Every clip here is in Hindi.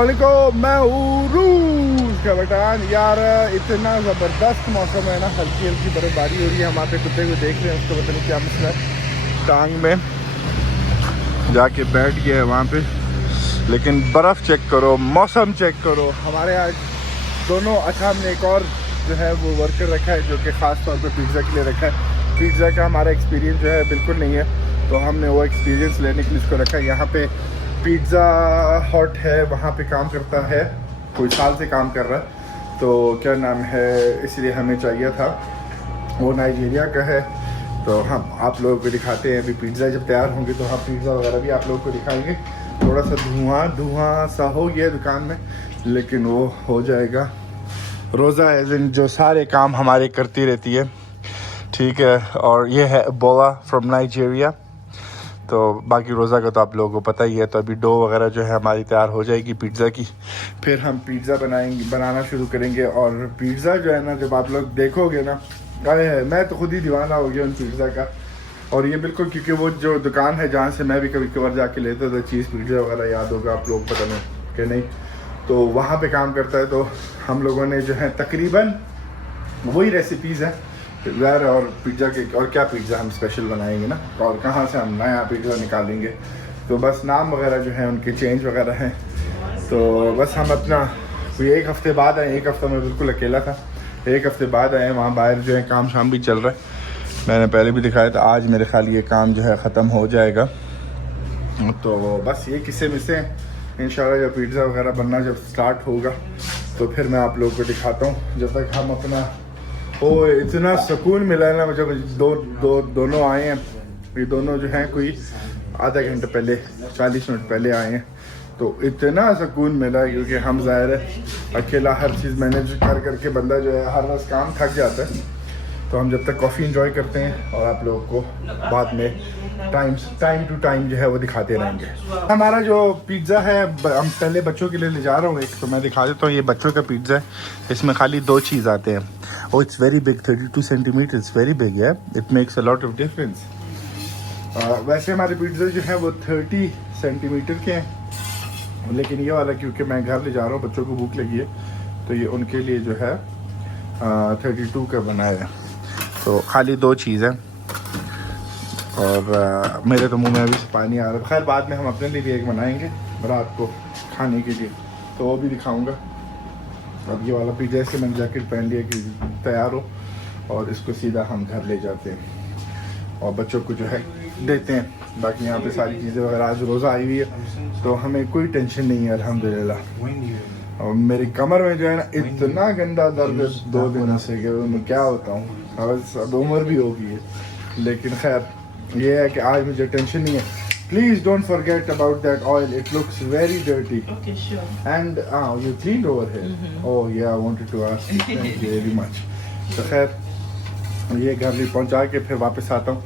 वालेकुम, मैं उरूज का बटान। यार इतना ज़बरदस्त मौसम है ना, हल्की हल्की बर्फबारी हो रही है। हम वहाँ पे कुत्ते को देख रहे हैं, उसको पता नहीं क्या मसला है, टांग में जाके बैठ गया है वहाँ पे। लेकिन बर्फ़ चेक करो, मौसम चेक करो। हमारे आज दोनों, अच्छा हमने एक और जो है वो वर्कर रखा है जो कि ख़ास तौर पे पिज़्ज़ा के लिए रखा है। पिज़्ज़ा का हमारा एक्सपीरियंस जो है बिल्कुल नहीं है, तो हमने वो एक्सपीरियंस लेने के लिए इसको रखा है। यहाँ पे पिज़्ज़ा हॉट है, वहाँ पे काम करता है, कोई साल से काम कर रहा है। तो क्या नाम है, इसलिए हमें चाहिए था। वो नाइजीरिया का है। तो हम आप लोगों को दिखाते हैं। अभी पिज़्ज़ा जब तैयार होंगे तो हम पिज़्ज़ा वगैरह भी आप लोगों को दिखाएंगे। थोड़ा सा धुआं सा हो गया दुकान में, लेकिन वो हो जाएगा। रोज़ा एज इन जो सारे काम हमारे करती रहती है, ठीक है। और ये है बोला फ्रॉम नाइजीरिया। तो बाकी रोज़ा का तो आप लोगों को पता ही है। तो अभी डो वगैरह जो है हमारी तैयार हो जाएगी पिज़्ज़ा की, फिर हम पिज़्ज़ा बनाना शुरू करेंगे। और पिज़्ज़ा जो है ना, जब आप लोग देखोगे ना, अरे मैं तो खुद ही दीवाना हो गया उन पिज़्ज़ा का। और ये बिल्कुल, क्योंकि वो जो दुकान है जहाँ से मैं भी कभी कभार जाके लेता था चीज़ पिज़्ज़ा वगैरह, याद होगा आप लोग, पता नहीं कि नहीं, तो वहाँ पे काम करता है। तो हम लोगों ने जो है तकरीबन वही रेसिपीज़ हैं यार। और पिज़्ज़ा के और क्या पिज़्ज़ा हम स्पेशल बनाएंगे ना, और कहाँ से हम नया पिज़्ज़ा निकालेंगे। तो बस नाम वगैरह जो है उनके चेंज वगैरह हैं। तो बस हम अपना कोई एक हफ़्ते बाद आए। एक हफ़्ता मैं बिल्कुल अकेला था, एक हफ़्ते बाद आए। वहाँ बाहर जो है काम शाम भी चल रहा है, मैंने पहले भी दिखाया था। आज मेरे ख्याल ये काम जो है ख़त्म हो जाएगा। तो बस ये किस्से मिस्से हैं। इंशाल्लाह जब पिज़्ज़ा वगैरह बनना जब स्टार्ट होगा तो फिर मैं आप लोगों को दिखाता हूँ। जब तक हम अपना, ओ इतना सुकून मिला है ना, जब दोनों आए हैं। ये दोनों जो हैं कोई आधा घंटे पहले, 40 मिनट पहले आए हैं। तो इतना सुकून मिला है, क्योंकि हम ज़ाहिर है अकेला हर चीज़ मैनेज कर करके बंदा जो है हर रोज़ काम थक जाता है। तो हम जब तक कॉफ़ी इंजॉय करते हैं और आप लोगों को बाद में टाइम टू टाइम जो है वो दिखाते रहेंगे। हमारा जो पिज़्ज़ा है, हम पहले बच्चों के लिए ले जा रहा हूँ एक, तो मैं दिखा देता हूँ। ये बच्चों का पिज़्ज़ा है, इसमें खाली 2 चीज़ आते हैं। Oh, it's very big, 32 centimetre, it's very big, yeah? It makes a lot of difference. वैसे हमारे पिज़्ज़ा जो है वो 30 सेंटीमीटर के हैं, लेकिन ये वाला क्योंकि मैं घर ले जा रहा हूँ, बच्चों को भूख लगी है, तो ये उनके लिए जो है 32 का बनाया है। तो खाली 2 चीज़ हैं। और मेरे तो मुंह में अभी से पानी आ रहा है। खैर बाद में हम अपने लिए भी एक बनाएंगे रात को खाने के लिए, तो वो भी दिखाऊँगा। अब ये वाला पिज़्ज़ा, इसके मैंने जैकेट पहन लिया कि तैयार हो, और इसको सीधा हम घर ले जाते हैं और बच्चों को जो है देते हैं। बाकी यहाँ पे सारी चीज़ें वगैरह, आज रोज़ा आई हुई है तो हमें कोई टेंशन नहीं है अल्हम्दुलिल्लाह। और मेरी कमर में जो है ना इतना गंदा दर्द है 2 दिनों से कि मैं क्या बताऊँ। अब उम्र भी हो गई है, लेकिन खैर ये है कि आज मुझे टेंशन नहीं है। Please don't forget about that oil. It looks very dirty. Okay, sure. And you cleaned over here. Oh yeah, I wanted to ask. Thank you very much. तो खैर ये घर भी पहुंचा के फिर वापस आता हूँ,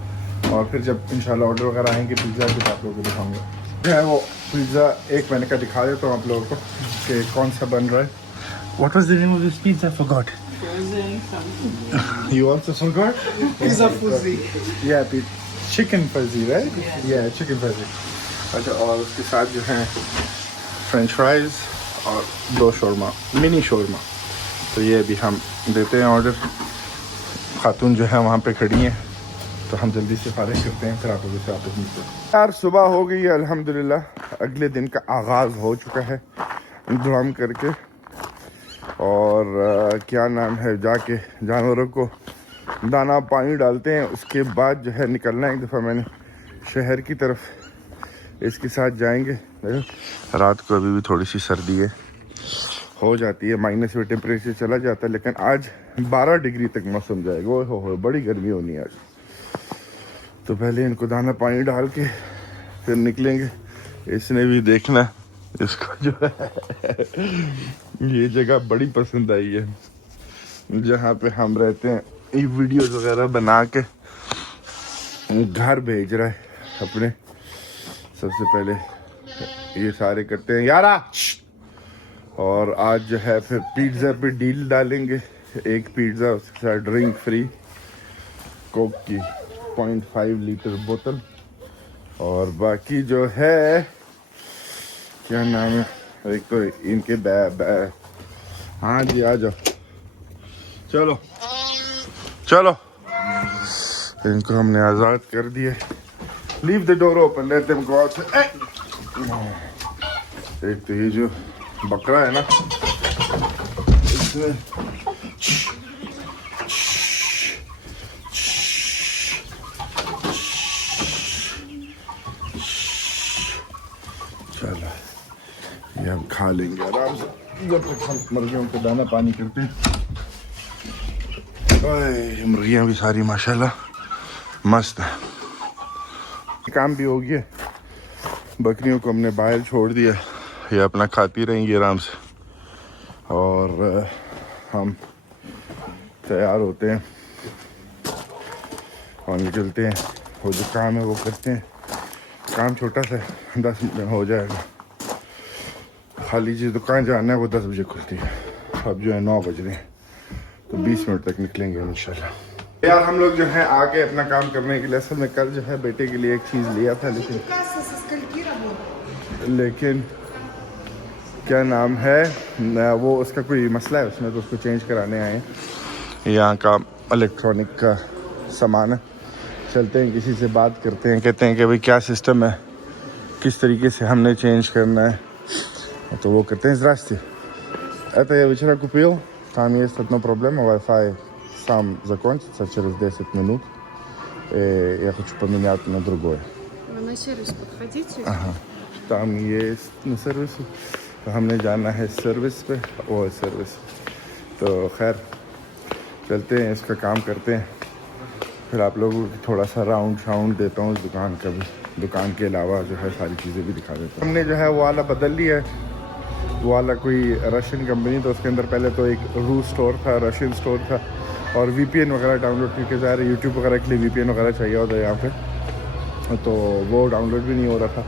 और फिर जब इंशाल्लाह ऑर्डर वगैरह आएंगे पिज़्ज़ा के, आप लोगों को दिखाऊंगा। जो है वो पिज़्ज़ा एक मैंने का दिखा देता हूँ आप लोगों को कि कौन सा बन रहा है। What was the name of this pizza? I forgot. Frozen something. You also forgot? Pizza fuzzy. Yeah, chicken fuzzy, right? या चिकन फजी। अच्छा, और उसके साथ जो है फ्रेंच फ्राइज़ और 2 शोरमा, मिनी शोरमा। तो ये भी हम देते हैं ऑर्डर। खातून जो है वहाँ पे खड़ी हैं, तो हम जल्दी से फारिग करते हैं, फिर आप लोगों से वापस मिलते हैं। यार सुबह हो गई है अल्हम्दुलिल्लाह, अगले दिन का आगाज़ हो चुका है दुआम करके। और क्या नाम है, जाके जानवरों को दाना पानी डालते हैं। उसके बाद जो है निकलना है। एक दफ़ा मैंने शहर की तरफ इसके साथ जाएंगे। रात को अभी भी थोड़ी सी सर्दी है, हो जाती है, माइनस में टेम्परेचर चला जाता है, लेकिन आज 12 डिग्री तक मौसम जाएगा। ओ हो बड़ी गर्मी होनी है आज। तो पहले इनको दाना पानी डाल के फिर निकलेंगे। इसने भी देखना, इसको जो है ये जगह बड़ी पसंद आई है जहाँ पे हम रहते हैं। ये वीडियोस वगैरह बना के घर भेज रहा है अपने। सबसे पहले ये सारे करते हैं यारा। और आज जो है फिर पिज़्ज़ा पे डील डालेंगे, एक पिज़्ज़ा उसके साथ ड्रिंक फ्री, कोक की 0.5 लीटर बोतल। और बाकी जो है क्या नाम है, एक तो इनके हाँ जी आ जाओ, चलो चलो, इनको हमने आज़ाद कर दिए। Leave the door open, let them go out. एक तो ये जो बकरा है ना, इसमें चलो ये हम खा लेंगे आराम से जब तक हम मुर्गियों को दाना पानी करते हैं। ओए मुर्गियाँ भी सारी माशाल्लाह मस्त है। काम भी हो गया, बकरियों को हमने बाहर छोड़ दिया, ये अपना खाती रहेंगी आराम से, और हम तैयार होते हैं और निकलते हैं। वो जो काम है वो करते हैं, काम छोटा सा 10 मिनट में हो जाएगा। खाली चीज़ दुकान जाना है, वो 10 बजे खुलती है। अब जो है 9 बज रहे हैं, तो 20 मिनट तक निकलेंगे इंशाल्लाह। यार हम लोग जो है आगे अपना काम करने के लिए, असल में कल जो है बेटे के लिए एक चीज़ लिया था, लेकिन क्या नाम है वो, उसका कोई मसला है उसमें, तो उसको चेंज कराने आए हैं। यहाँ का इलेक्ट्रॉनिक का सामान है, चलते हैं किसी से बात करते हैं, कहते हैं कि भाई क्या सिस्टम है, किस तरीके से हमने चेंज करना है, तो वो करते हैं zdrasty. Это я вчера купил, там есть одна проблема, Wi-Fi сам закончится через 10 минут, и я хочу поменять на другой. Вы на сервис подходите? Ага, там есть на сервисе, तो हमने जाना है सर्विस पे, वो सर्विस, तो खैर चलते हैं, इसका काम करते हैं, फिर आप लोगों को थोड़ा सा राउंड देता हूँ इस दुकान का भी, दुकान के अलावा जो है सारी चीज़ें भी दिखा देता हूँ। हमने जो है वो वाला बदल लिया है, वो वाला कोई रशियन कंपनी, तो उसके अंदर पहले तो एक रूस स्टोर था, रशियन स्टोर था, और VPN वगैरह डाउनलोड करके जा रहे, यूट्यूब वगैरह के लिए VPN वगैरह चाहिए होता है यहाँ पे, तो वो डाउनलोड भी नहीं हो रहा था,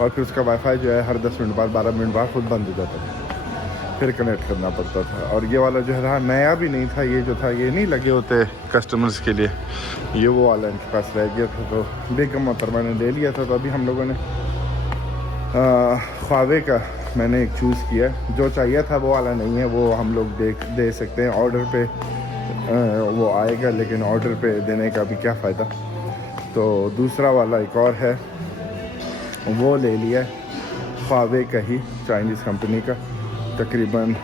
और फिर उसका वाईफाई जो है हर 10 मिनट बाद 12 मिनट बाद खुद बंद हो जाता था, फिर कनेक्ट करना पड़ता था। और ये वाला जो है नया भी नहीं था, ये जो था ये नहीं लगे होते कस्टमर्स के लिए, ये वो वाला इनके पास रह गया था, तो बेगम मोहतरमा ने ले लिया था। तो अभी हम लोगों ने ख्वावे का मैंने एक चूज़ किया, जो चाहिए था वो वाला नहीं है, वो हम लोग दे सकते हैं ऑर्डर पे, वो आएगा, लेकिन ऑर्डर पे देने का भी क्या फ़ायदा, तो दूसरा वाला एक और है वो ले लिया, ख्वावे का ही, चाइनीज़ कंपनी का, तकरीबन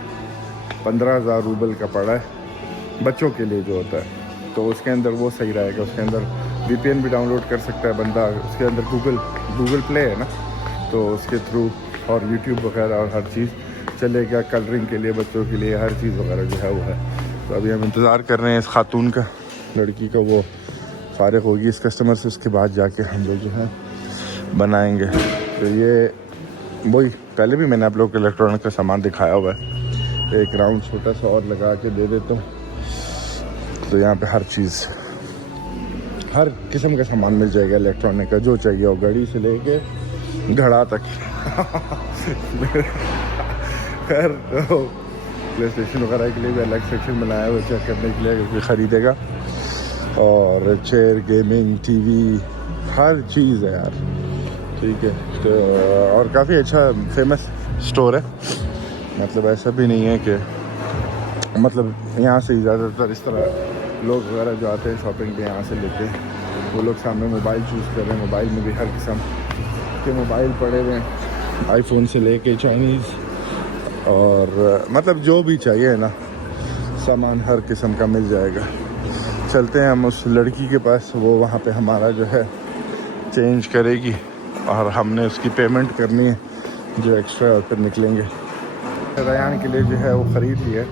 15,000 रूबल का पड़ा है, बच्चों के लिए जो होता है, तो उसके अंदर वो सही रहेगा। उसके अंदर VPN भी डाउनलोड कर सकता है बंदा, उसके अंदर गूगल प्ले है ना, तो उसके थ्रू, और यूट्यूब वगैरह और हर चीज़ चलेगा, कलरिंग के लिए बच्चों के लिए हर चीज़ वगैरह जो है वो है। तो अभी हम इंतज़ार कर रहे हैं इस खातून का, लड़की का, वो फारिग होगी इस कस्टमर से, उसके बाद जाके हम लोग जो है बनाएंगे। तो ये वही पहले भी मैंने आप लोग को इलेक्ट्रॉनिक का सामान दिखाया हुआ है, एक राउंड छोटा सा और लगा के दे देता हूँ, तो यहाँ पे हर चीज़, हर किस्म का सामान मिल जाएगा इलेक्ट्रॉनिक का, जो चाहिए हो, घड़ी से लेके घड़ा तक। खैर प्ले स्टेशन वगैरह के लिए भी अलग सेक्शन बनाया हुआ चेक करने के लिए, कोई ख़रीदेगा, और चेयर, गेमिंग, TV, हर चीज़ है यार, ठीक है। तो और काफ़ी अच्छा फेमस स्टोर है, मतलब ऐसा भी नहीं है कि, मतलब यहाँ से ज़्यादातर इस तरह लोग वगैरह जो आते हैं शॉपिंग पे यहाँ से लेते हैं, वो लोग सामने मोबाइल चूज़ कर रहे हैं, मोबाइल में भी हर किस्म के मोबाइल पड़े हुए हैं, आईफोन से लेके चाइनीज़, और मतलब जो भी चाहिए ना सामान हर किस्म का मिल जाएगा। चलते हैं हम उस लड़की के पास, वो वहाँ पे हमारा जो है चेंज करेगी, और हमने उसकी पेमेंट करनी है जो एक्स्ट्रा, और फिर निकलेंगे। रयान के लिए जो है वो ख़रीद लिया,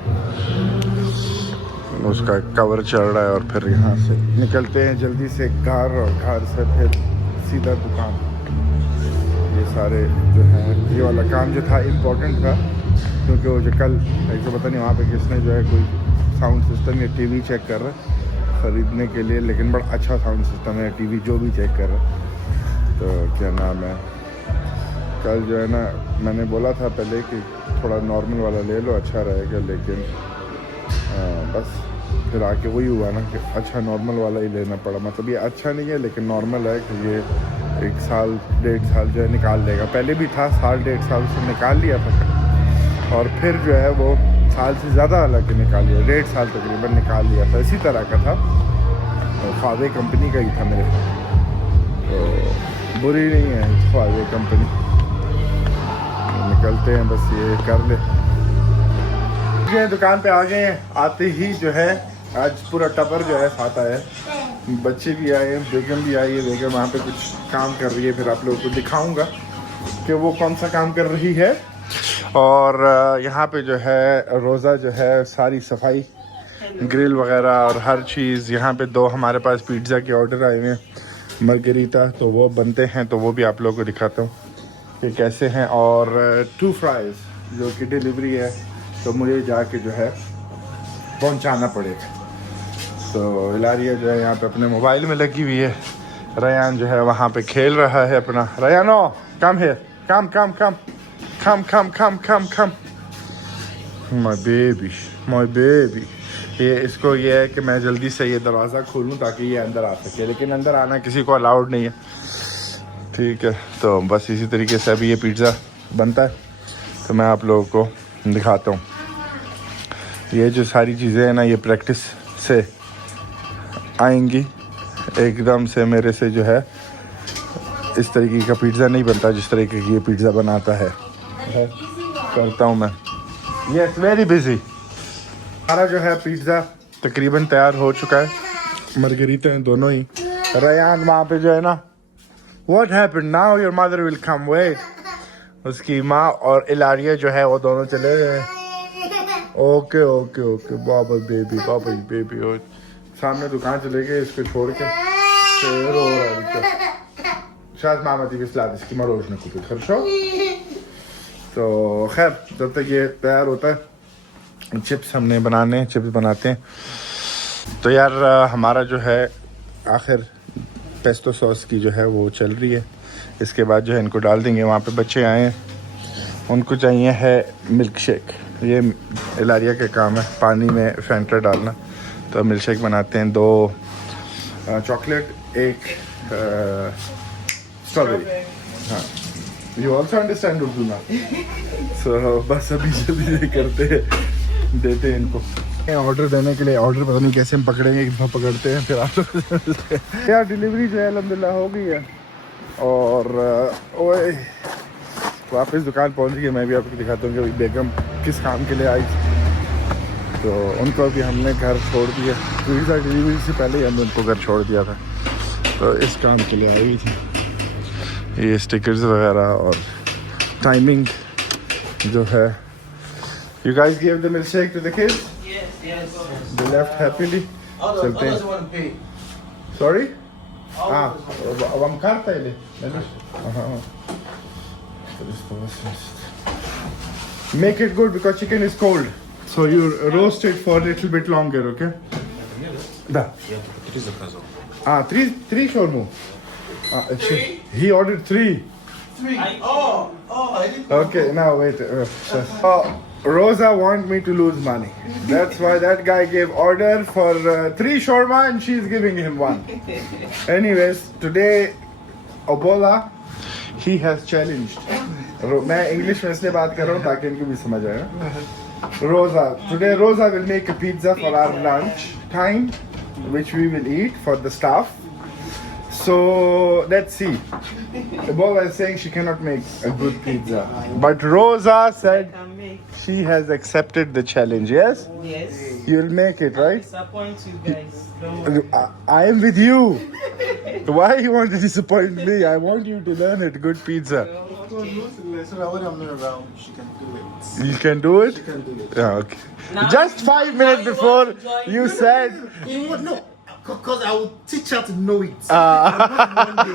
उसका कवर चल रहा है, और फिर यहाँ से निकलते हैं जल्दी से घर, और घर से फिर सीधा दुकान। ये सारे जो है, ये वाला काम जो था इम्पोर्टेंट था, क्योंकि वो जो कल एक तो पता नहीं वहाँ पे किसने जो है कोई साउंड सिस्टम या TV चेक कर रहा है ख़रीदने के लिए, लेकिन बड़ा अच्छा साउंड सिस्टम है, TV जो भी चेक कर रहा है, तो क्या नाम है, कल जो है ना मैंने बोला था पहले कि थोड़ा नॉर्मल वाला ले लो, अच्छा रहेगा, लेकिन बस फिर आके वही हुआ ना कि अच्छा नॉर्मल वाला ही लेना पड़ा। मतलब ये अच्छा नहीं है, लेकिन नॉर्मल है कि ये 1 साल 1.5 साल जो है निकाल लेगा। पहले भी था 1.5 साल से निकाल लिया था, और फिर जो है वो साल से ज़्यादा लग निकाल लिया, 1.5 साल तकरीबन निकाल लिया था। इसी तरह का था, ख्वावे कंपनी का ही था मेरे, तो बुरी नहीं है ख्वावे कंपनी, निकलते हैं बस ये कर ले। ये दुकान पे आ गए हैं, आते ही जो है आज पूरा टबर जो है साथ आया है, बच्चे भी आए हैं, बेगम भी आई है। बेगम वहाँ पे कुछ काम कर रही है, फिर आप लोगों को दिखाऊंगा कि वो कौन सा काम कर रही है। और यहाँ पे जो है रोज़ा जो है सारी सफाई, ग्रिल वगैरह और हर चीज़। यहाँ पे 2 हमारे पास पिज़्ज़ा के ऑर्डर आए हुए हैं, मार्गरीटा, तो वो बनते हैं, तो वो भी आप लोगों को दिखाता हूँ कि कैसे हैं। और 2 फ्राइज़ जो कि डिलीवरी है, तो मुझे जाके जो है पहुँचाना पड़ेगा। तो इलारिया जो है यहाँ पे अपने मोबाइल में लगी हुई है, रयान जो है वहाँ पे खेल रहा है अपना। रयानो कम है, कम कम कम कम कम कम कम कम, माय बेबी माय बेबी। ये इसको ये है कि मैं जल्दी से ये दरवाज़ा खोलूँ ताकि ये अंदर आ सके, लेकिन अंदर आना किसी को अलाउड नहीं है, ठीक है। तो बस इसी तरीके से अभी ये पिज़्ज़ा बनता है, तो मैं आप लोगों को दिखाता हूँ। ये जो सारी चीज़ें हैं ना, ये प्रैक्टिस से आएंगी, एकदम से मेरे से जो है इस तरीके का पिज़्ज़ा नहीं बनता जिस तरीके की ये पिज़्ज़ा बनाता है करता हूँ मैं। Yes, very busy. हमारा जो है पिज़्ज़ा तकरीबन तैयार हो चुका है, मार्गरीटा हैं दोनों ही। रयान वहाँ पे जो है ना, what happened now, your mother will come, wait. उसकी माँ और इलारिया जो है वो दोनों चले गए हैं। ओके ओके ओके, बाबा बेबी और सामने दुकान चले गए, इसको छोड़ के फिर रो रहा है। शायद मामा दी बिस्लाद इसकी मरोज ने कुछ खर्चो। तो खैर जब तक ये तैयार होता है, चिप्स हमने बनाने, चिप्स बनाते हैं। तो यार हमारा जो है आखिर पेस्टो सॉस की जो है वो चल रही है, इसके बाद जो है इनको डाल देंगे। वहाँ पे बच्चे आए हैं, उनको चाहिए है मिल्क शेक, ये इलारिया के काम है पानी में फैंटा डालना। तो मिल्क शेक बनाते हैं, 2 चॉकलेट, 1 स्ट्रॉबेरी। हाँ, यू ऑल्सो अंडरस्टैंड उर्दू ना। सो बस अभी जल्दी करते हैं, देते हैं इनको ऑर्डर देने के लिए। ऑर्डर पता नहीं कैसे हम पकड़ेंगे, कितना पकड़ते हैं फिर आप लोग। यार डिलीवरी जो है अल्हम्दुलिल्लाह हो गई है, और ओए वापस दुकान पहुंच गई। मैं भी आपको दिखाता हूँ कि बेगम किस काम के लिए आई थी। तो उनको भी हमने घर छोड़ दिया, पिज़्ज़ा डिलीवरी से पहले ही हमने उनको घर छोड़ दिया था, तो इस काम के लिए आई थी। ये स्टिकर्स वगैरह और टाइमिंग जो है। You guys gave the milkshake to the kids? Yes. They left happily. Others want to pay. Sorry? Vam karta ili? Make it good because chicken is cold. So you roast it for a little bit longer, okay? Da. Three shawarma. He ordered 3. I didn't. Okay, now wait. Rosa want me to lose money. That's why that guy gave order for 3 shawarma and she's giving him 1. Anyways, today Obola, he has challenged. मैं इंग्लिश में इसलिए बात कर रहा हूँ ताकि इनको भी समझ आए। Today Rosa will make a pizza for our lunch time, which we will eat for the staff. So let's see. Ebola is saying she cannot make a good pizza, but Rosa said she has accepted the challenge. Yes? Yes. You'll make it, right? Disappoint you guys. Don't worry. I am with you. Why you want to disappoint me? I want you to learn it. Good pizza. So when I'm not around, she can do it. You can do it? She can do it. Yeah, okay. Now Just 5 minutes you before want to join? you said. You know what? No, because I will teach her to know it. Not in one day.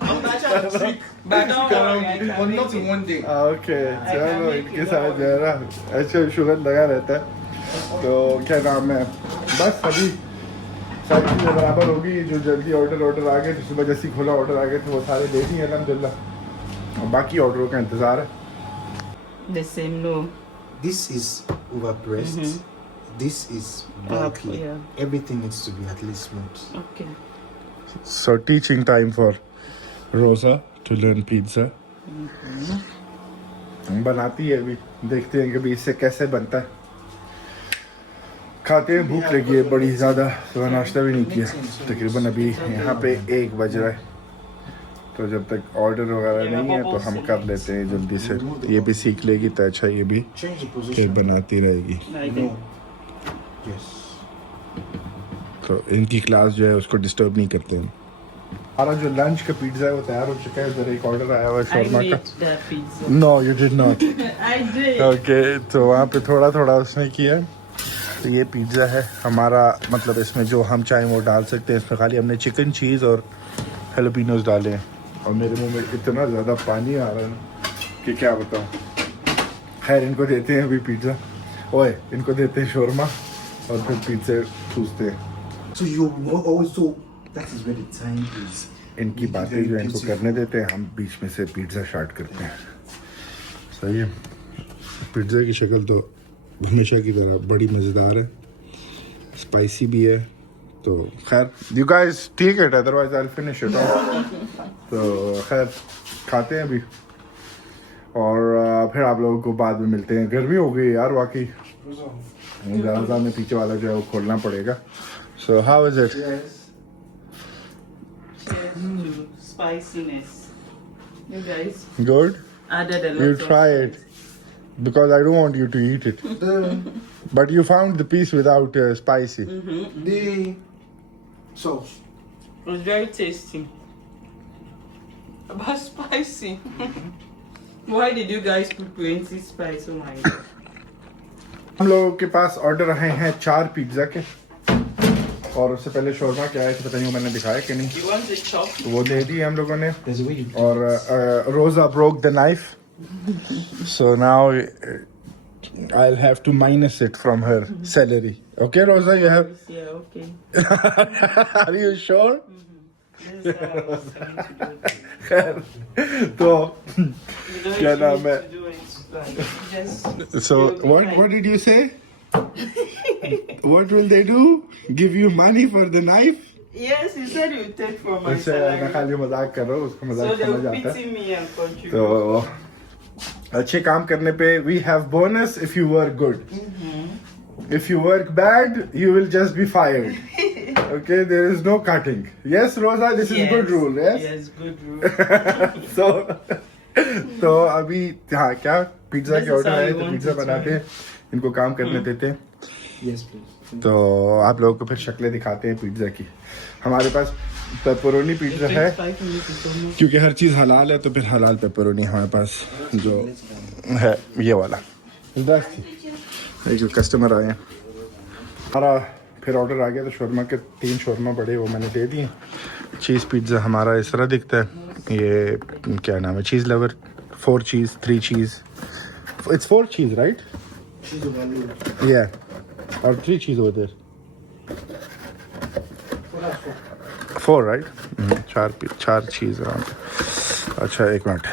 I will teach her the trick. But don't worry, I can But make not in it. one day. Okay चलो इनके साथ जो है ना ऐसे शुगर लगा रहता है। तो क्या नाम है, बस अभी सारी चीज़ें बराबर होगी। जो जल्दी ऑर्डर आ गए, तो सुबह जैसे ही खोला ऑर्डर आ गए तो वो सारे दे दिए अल्हम्दुलिल्लाह। और बाकी ऑर्डरों का इंतज़ार है। The same, no. This is over breast. This is bulky. yeah. Everything needs to be at least smooth. Okay. So teaching time for Rosa to learn pizza. बनाती है अभी, देखते हैं कि अभी इससे कैसे बनता है। खाते हैं, भूख लगी है बड़ी ज़्यादा, सुबह नाश्ता भी नहीं किया। तकरीबन अभी यहाँ पे 1 बज रहा है, तो जब तक ऑर्डर वगैरह नहीं है तो हम कर लेते हैं जल्दी से। ये भी सीख लेगी तो अच्छा, ये भी फिर बनाती रहेगी। तो इनकी क्लास जो है उसको डिस्टर्ब नहीं करते हैं। हमारा जो लंच का पिज़्ज़ा है वो तैयार हो चुका है। इधर एक ऑर्डर आया हुआ है I शौरमा made का। that pizza. No you did not. I did. Okay, तो वहाँ पे थोड़ा थोड़ा उसने किया। तो ये पिज़्ज़ा है हमारा, मतलब इसमें जो हम चाहें वो डाल सकते हैं। इसमें खाली हमने चिकन, चीज़ और हेलोपिनोज डाले हैं। और मेरे मुंह में इतना ज़्यादा पानी आ रहा है ना कि क्या बताऊँ। खैर, इनको देते हैं अभी पिज़्ज़ा, ओए इनको देते हैं शौरमा और फिर पिज़्ज़ा ठूसते हैं। So you also, that is where the time is. इनकी बातें जो है इनको करने देते हैं, हम बीच में से पिज़्ज़ा स्टार्ट करते हैं। सही है। पिज़्ज़ा की शक्ल तो हमेशा की तरह बड़ी मज़ेदार है, स्पाइसी भी है। तो खैर you guys take it, otherwise I will finish it off. तो खैर खाते हैं अभी और फिर आप लोगों को बाद में मिलते हैं। गर्मी हो गई यार वाकई, ज़्यादा में पीछे वाला जो है वो खोलना पड़ेगा। So how is it? Cheers to spiciness. You guys good? added a lot You of try it because I don't want you to eat it. But you found the piece without spicy. The sauce. It was very tasty. But spicy. Why did you guys put 20 spice? Oh my god. हम लोगों के पास ऑर्डर आए हैं 4 पिज्ज़ा के, और उससे पहले शौरमा क्या है तो पता नहीं, मैंने दिखाया कि नहीं। You want the chop? तो वो दे दिए हम लोगों ने। There's a way you और रोजा broke the knife, so now I'll have to minus it from her salary. Okay, Rosa, you have. Yeah, okay. Are you sure? This is how I was trying to do it. खैर, तो You don't क्या need नाम है? to do it. Like, just So you'll be fine. what did you say? What will they do? Give you money for the knife? Yes, he said you take from my उससे मैं salary. खाली मजाक कर रहा हूँ, उसको So मजाक they'll समझ आता है। pity me and contribute. तो अच्छे काम करने पे we have bonus if you work good. If you work bad, you will just be fired. Okay, there is no cutting. Yes, Rosa, this is good rule. Yes. Yes, good rule. So, तो अभी हाँ क्या पिज्जा This के is ऑर्डर how आए you तो want पिज्जा it, बनाते हैं, इनको काम करने देते हैं। Yes, please. तो आप लोगों को फिर शक्लें दिखाते हैं पिज्जा की। हमारे पास पेपरोनी पिज्जा है 5 minutes is almost. क्योंकि हर चीज़ हलाल है, तो फिर हलाल पेपरोनी हमारे पास जो है ये वाला। एक कस्टमर आए हैं, हमारा फिर ऑर्डर आ गया। तो शौरमा के 3 शौरमा बड़े वो मैंने दे दिए। चीज़ पिज्ज़ा हमारा इस तरह दिखता है। ये क्या नाम है? Cheese lover, 4 cheese, 3 cheese, it's 4 cheese right? She's a value. या और 3 चीज़ होते हैं। 4 राइट? 4 चीज़। अच्छा एक मिनट,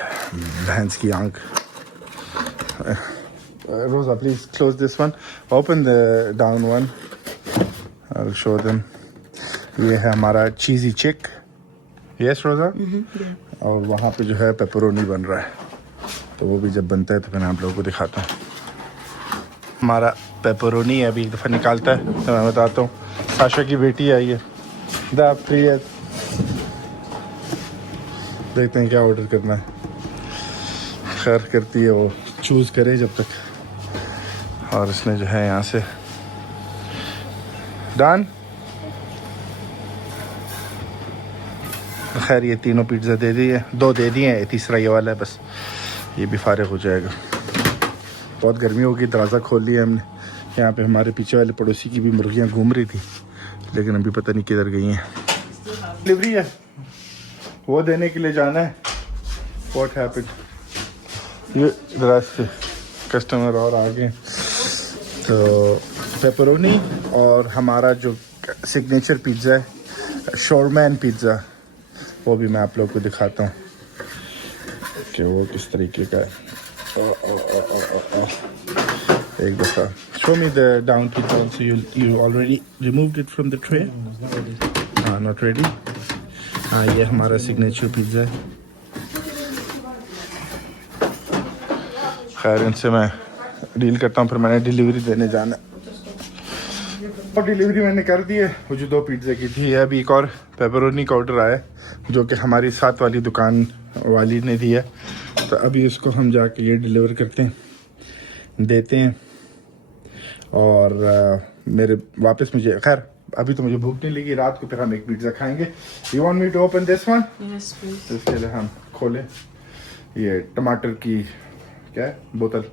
भैंस की आंख। Rosa, please close this one. Open the down one. I'll show them. ये है हमारा चीज़ी चिक। Yes, Rosa? और वहाँ पे जो है पेपरोनी बन रहा है, तो वो भी जब बनता है तो फिर आप लोगों को दिखाता हूँ। हमारा पेपरोनी अभी एक दफ़ा निकालता है तो मैं बताता हूँ। साशा की बेटी आई है, दा प्रिय, देखते हैं क्या ऑर्डर करना है। खैर करती है वो, चूज़ करे जब तक। और इसने जो है यहाँ से डन। खैर ये तीनों पिज़्ज़ा दे दिए, 2 दे दिए हैं, तीसरा ये वाला है, बस ये भी फारिग हो जाएगा। बहुत गर्मी होगी, दरवाज़ा खोल लिया हमने। यहाँ पे हमारे पीछे वाले पड़ोसी की भी मुर्गियाँ घूम रही थी, लेकिन अभी पता नहीं किधर गई हैं। डिलीवरी है, वो देने के लिए जाना है। What happened? ये रास्ते कस्टमर और आ गए। तो पेपरोनी और हमारा जो सिग्नेचर पिज़्ज़ा है, शौरमैन पिज़्ज़ा, वो भी मैं आप लोगों को दिखाता हूँ कि वो किस तरीके का है। एक दफ़ा show me the down pizza also. You already removed it from the tray? हाँ, not ready. हाँ, ये हमारा सिग्नेचर पिज़्ज़ा है। खैर इनसे मैं डील करता हूँ, फिर मैंने डिलीवरी देने जाना। और डिलीवरी मैंने कर दी है, वो जो 2 पिज़्ज़ा की थी। अभी एक और पेपरोनी का ऑर्डर आया जो कि हमारी साथ वाली दुकान वाली ने दिया, तो अभी इसको हम जाके ये डिलीवर करते हैं, देते हैं। और मेरे वापस मुझे खैर अभी तो मुझे भूख नहीं लगी, रात को फिर हम एक पिज़्ज़ा खाएंगे। You want me to open this one? Yes, please. तो इसके लिए हम खोलें ये टमाटर की क्या है बोतल।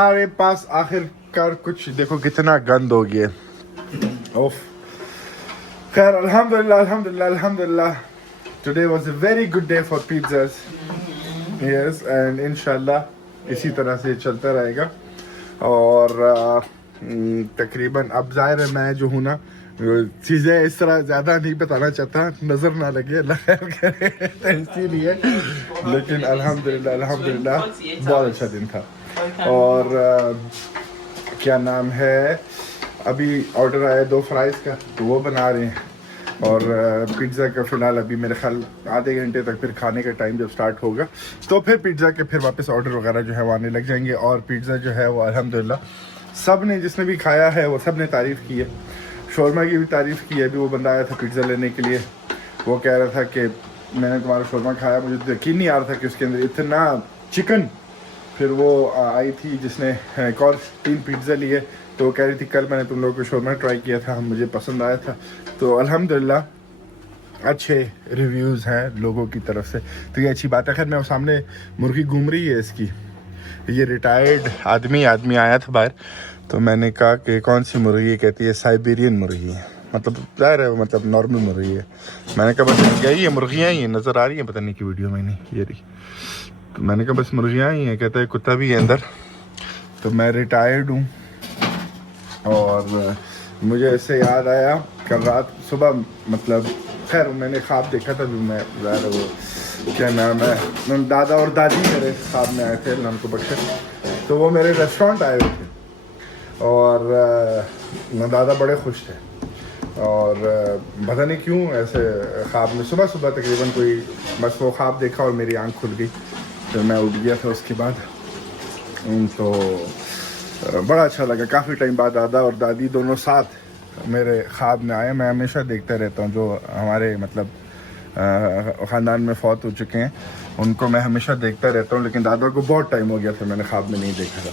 हमारे पास आखिरकार कुछ, देखो कितना गंद हो गया। ओफ, खैर अल्हम्दुलिल्लाह अल्हम्दुलिल्लाह अल्हम्दुलिल्लाह। Today was a very good day for pizzas. Yes, and इंशाल्लाह इसी तरह से चलता रहेगा। और तकरीबन अब ज़ाहिर है मैं जो हूँ ना, चीज़ें इस तरह ज़्यादा नहीं बताना चाहता, नज़र ना लगे, अल्लाह खैर करे, तो इसीलिए। लेकिन अल्हम्दुलिल्लाह अल्हम्दुलिल्लाह बहुत अच्छा दिन था। और क्या नाम है, अभी ऑर्डर आया 2 फ्राइज़ का, तो वो बना रहे हैं। और पिज़्ज़ा का फ़िलहाल अभी मेरे ख्याल आधे घंटे तक, फिर खाने का टाइम जब स्टार्ट होगा तो फिर पिज़्ज़ा के फिर वापस ऑर्डर वगैरह जो है वो आने लग जाएंगे। और पिज़्ज़ा जो है वो अल्हम्दुलिल्लाह सब ने, जिसने भी खाया है वो सब ने तारीफ़ की है। शौरमा की भी तारीफ़ की है। अभी वो बंदा आया था पिज़्ज़ा लेने के लिए, वो कह रहा था कि मैंने तुम्हारा शौरमा खाया, मुझे तो यकीन नहीं आ रहा था कि उसके अंदर इतना चिकन। फिर वो आई थी जिसने एक और 3 पिज़्ज़ा लिए, तो वो कह रही थी कल मैंने तुम लोगों को शौरमा ट्राई किया था, मुझे पसंद आया था। तो अल्हम्दुलिल्लाह अच्छे रिव्यूज़ हैं लोगों की तरफ से, तो ये अच्छी बात है। खैर मैं सामने मुर्गी घूम रही है इसकी, ये रिटायर्ड आदमी आया था बाहर, तो मैंने कहा कि कौन सी मुर्गी है? कहती है साइबेरियन मुर्गी है, मतलब ज़ाहिर है मतलब नॉर्मल मुर्गी है। मैंने कहा बस क्या ये मुर्गियाँ ही नज़र आ रही हैं, पता नहीं कि वीडियो में नहीं ये रही, तो मैंने कहा बस मुर्गियाँ ही हैं। कहता है कुत्ता भी है अंदर। तो मैं रिटायर्ड हूँ, और मुझे ऐसे याद आया कल रात सुबह, मतलब खैर मैंने ख्वाब देखा था, भी मैं ज़ाहिर वो क्या नाम है, दादा और दादी मेरे ख्वाब में आए थे, अल्लाह उनको बख्शे। तो वो मेरे रेस्टोरेंट आए हुए थे, और दादा बड़े खुश थे। और पता नहीं क्यों ऐसे ख्वाब में सुबह सुबह तकरीबन कोई बस वो ख्वाब देखा और मेरी आंख खुल गई, तो मैं उठ गया था उसके बाद। तो बड़ा अच्छा लगा, काफ़ी टाइम बाद दादा और दादी दोनों साथ मेरे ख्वाब में आए। मैं हमेशा देखता रहता हूँ, जो हमारे मतलब ख़ानदान में फौत हो चुके हैं उनको मैं हमेशा देखता रहता हूँ, लेकिन दादा को बहुत टाइम हो गया था मैंने ख्वाब में नहीं देखा था।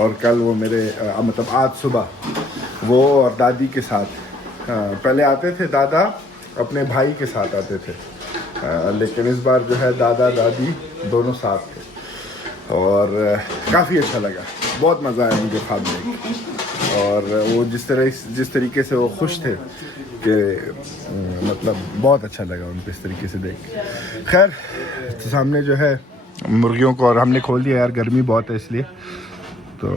और कल वो मेरे मतलब आज सुबह वो और दादी के साथ, पहले आते थे दादा अपने भाई के साथ आते थे, लेकिन इस बार जो है दादा दादी दोनों साथ थे, और काफ़ी अच्छा लगा, बहुत मज़ा आया मुझे ख्वाब में। और वो जिस तरीके से वो खुश थे कि मतलब बहुत अच्छा लगा उनको इस तरीके से देख के। खैर तो सामने जो है मुर्गियों को और हमने खोल दिया, यार गर्मी बहुत है इसलिए, तो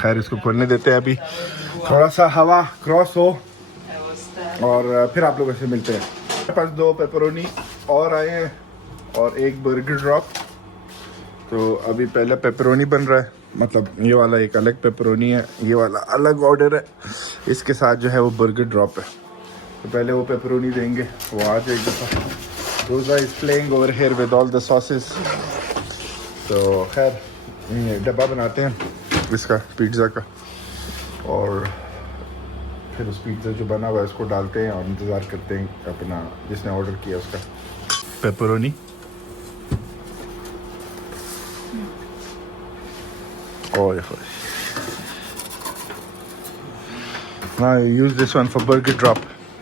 खैर इसको खोलने देते हैं, अभी थोड़ा सा हवा क्रॉस हो और फिर आप लोगों से मिलते हैं। मेरे पास 2 पेपरोनी और आए हैं और 1 बर्गर ड्रॉप। तो अभी पहला पेपरोनी बन रहा है, मतलब ये वाला एक अलग पेपरोनी है, ये वाला अलग ऑर्डर है, इसके साथ जो है वो बर्गर ड्रॉप है। तो पहले वो पेपरोनी देंगे, वो आ जाएगा। रोज़ा is playing over here with all the sauces. तो खैर डब्बा बनाते हैं इसका पिज़्ज़ा का, और फिर उस पिज़्ज़ा जो बना हुआ है उसको डालते हैं और इंतज़ार करते हैं अपना जिसने ऑर्डर किया उसका पेपरोनी। ओए होए, now you use this one for burger drop,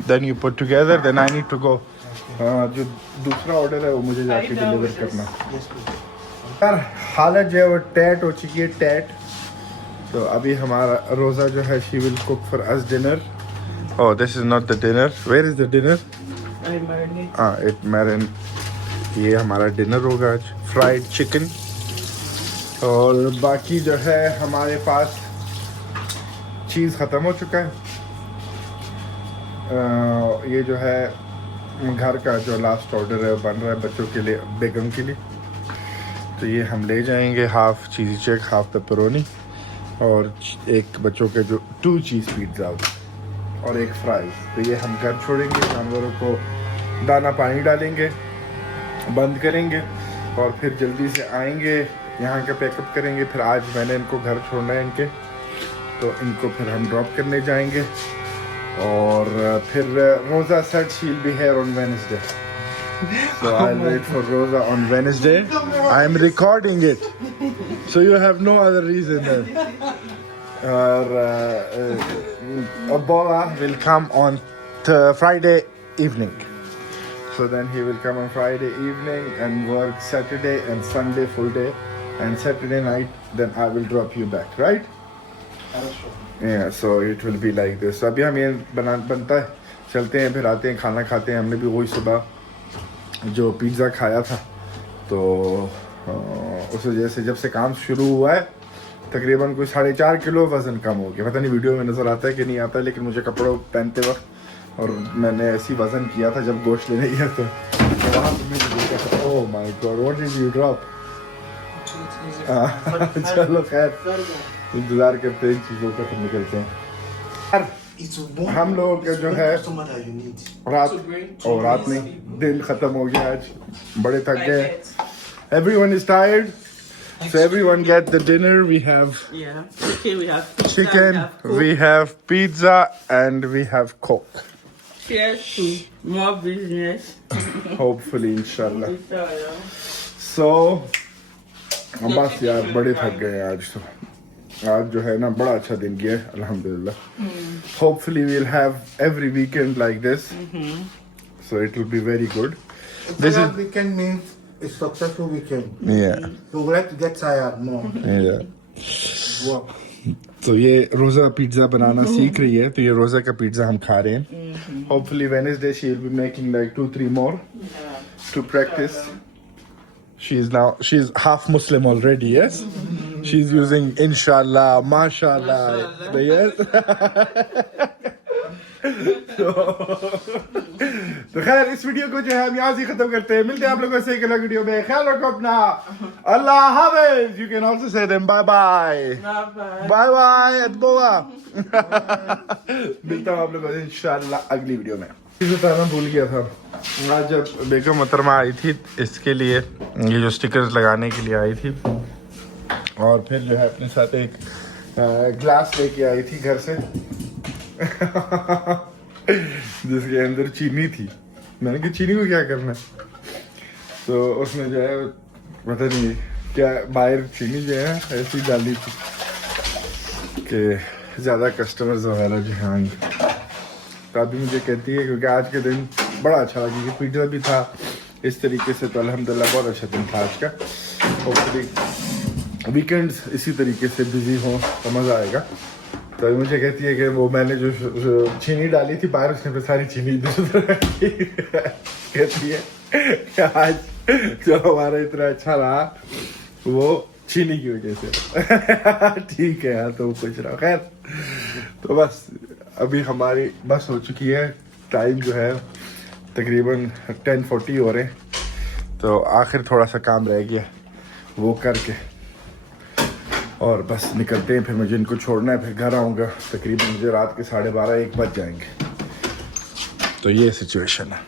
then you put together, then I need to go जो दूसरा ऑर्डर है वो मुझे जाके डिलीवर करना। यार हालत जो है वो टैट हो चुकी है, टैट। तो अभी हमारा रोज़ा जो है she will cook for us dinner. Oh this is not the dinner, where is the dinner? It marine, ये हमारा डिनर होगा आज, फ्राइड चिकन। और बाकी जो है हमारे पास चीज़ ख़त्म हो चुका है। ये जो है घर का जो लास्ट ऑर्डर है बन रहा है बच्चों के लिए, बेगम के लिए। तो ये हम ले जाएंगे, हाफ़ चीज़ी चेक, हाफ़ पेपरोनी, और एक बच्चों के जो 2 चीज़ पिज़्ज़ा और 1 फ्राइज़। तो ये हम घर छोड़ेंगे, जानवरों को दाना पानी डालेंगे, बंद करेंगे, और फिर जल्दी से आएंगे, यहाँ का पैकअप करेंगे। फिर आज मैंने इनको घर छोड़ना है इनके, तो इनको फिर हम ड्रॉप करने जाएंगे। और फिर रोज़ा सेट शील भी है on Wednesday, so I'll wait for Rosa on Wednesday. I'm recording it, so you have no other reason then. Bola will come on Friday evening. So then he will come on Friday evening and work Saturday and Sunday full day, and Saturday night then I will drop you back, right? Yeah, so it will be like this. So अभी हम ये बनता है, चलते हैं, फिर आते हैं, खाना खाते हैं। हमने भी वही सुबह जो पिज़्ज़ा खाया था, तो उस वजह से जब से काम शुरू हुआ है तकरीबन कोई 4.5 किलो वज़न कम हो गया। पता नहीं वीडियो में नज़र आता है कि नहीं आता है, लेकिन मुझे कपड़ों पहनते वक्त और मैंने ऐसी वज़न किया था जब गोश्त लेने गया तो वहाँ पर मुझे देखा था। Oh my God, what did you drop? चलो खैर, इंतज़ार करते हैं इन चीज़ों का, फिर निकलते हैं। हम लोग जो है रात में दिन ख़त्म हो गया, आज बड़े थक गए। Everyone is tired, so everyone get the dinner. We have chicken, we have pizza, and we have Coke. Cheers to more business. Hopefully, inshallah. So, बस यार बड़े थक गए आज तो। आज जो है ना बड़ा अच्छा दिन गया अल्हम्दुलिल्लाह। Hopefully we'll have every weekend like this, so it will be very good. This weekend means it's successful weekend. Yeah, You will have to get tired more. yeah. Work. तो ये रोज़ा पिज़्ज़ा बनाना सीख रही है, तो ये रोज़ा का पिज़्ज़ा हम खा रहे हैं। Hopefully Wednesday she will be making like 2-3 more to practice. She's half Muslim already, yes? She's using inshallah, mashallah. Yes? तो खैर इस वीडियो को जो है हम यहाँ से खत्म करते हैं। मिलते हैं आप लोगों से एक अलग वीडियो में। ख्याल रखो अपना। अल्लाह हाफिज। You can also say them bye bye. Bye bye अदबोआ। मिलता हूँ आप लोगों से इंशाल्लाह अगली वीडियो में। बताना भूल गया था, आज जब बेगम मोहतरमा आई थी इसके लिए, ये जो स्टिकर्स लगाने के लिए आई थी, और फिर जो है अपने साथ एक ग्लास लेके आई थी घर से जिसके अंदर चीनी थी। मैंने कहा चीनी को क्या करना है, तो उसने जो है पता नहीं क्या बाहर चीनी जो है ऐसी डाली थी कि ज़्यादा कस्टमर्स वगैरह जो हैं आएंगे। तो अभी मुझे कहती है क्योंकि आज के दिन बड़ा अच्छा लगा, क्योंकि पिज़्ज़ा भी था इस तरीके से, तो अल्हम्दुलिल्लाह बहुत अच्छा दिन था आज का। होपफुली वीकेंड्स इसी तरीके से बिजी हो तो मज़ा आएगा। तो अभी मुझे कहती है कि वो मैंने जो चीनी डाली थी बाहर, उसने फिर सारी चीनी इधर उधर रखी। कहती है कि आज जो हमारा इतना अच्छा रहा वो चीनी की वजह से। ठीक है यार, तो कुछ रहा। खैर तो बस अभी हमारी बस हो चुकी है, टाइम जो है तकरीबन 10:40 हो रहे हैं, तो आखिर थोड़ा सा काम रह गया वो करके और बस निकलते हैं। फिर मुझे इनको छोड़ना है, फिर घर आऊँगा तकरीबन मुझे रात के 12:30-1 बज जाएंगे। तो ये सिचुएशन है।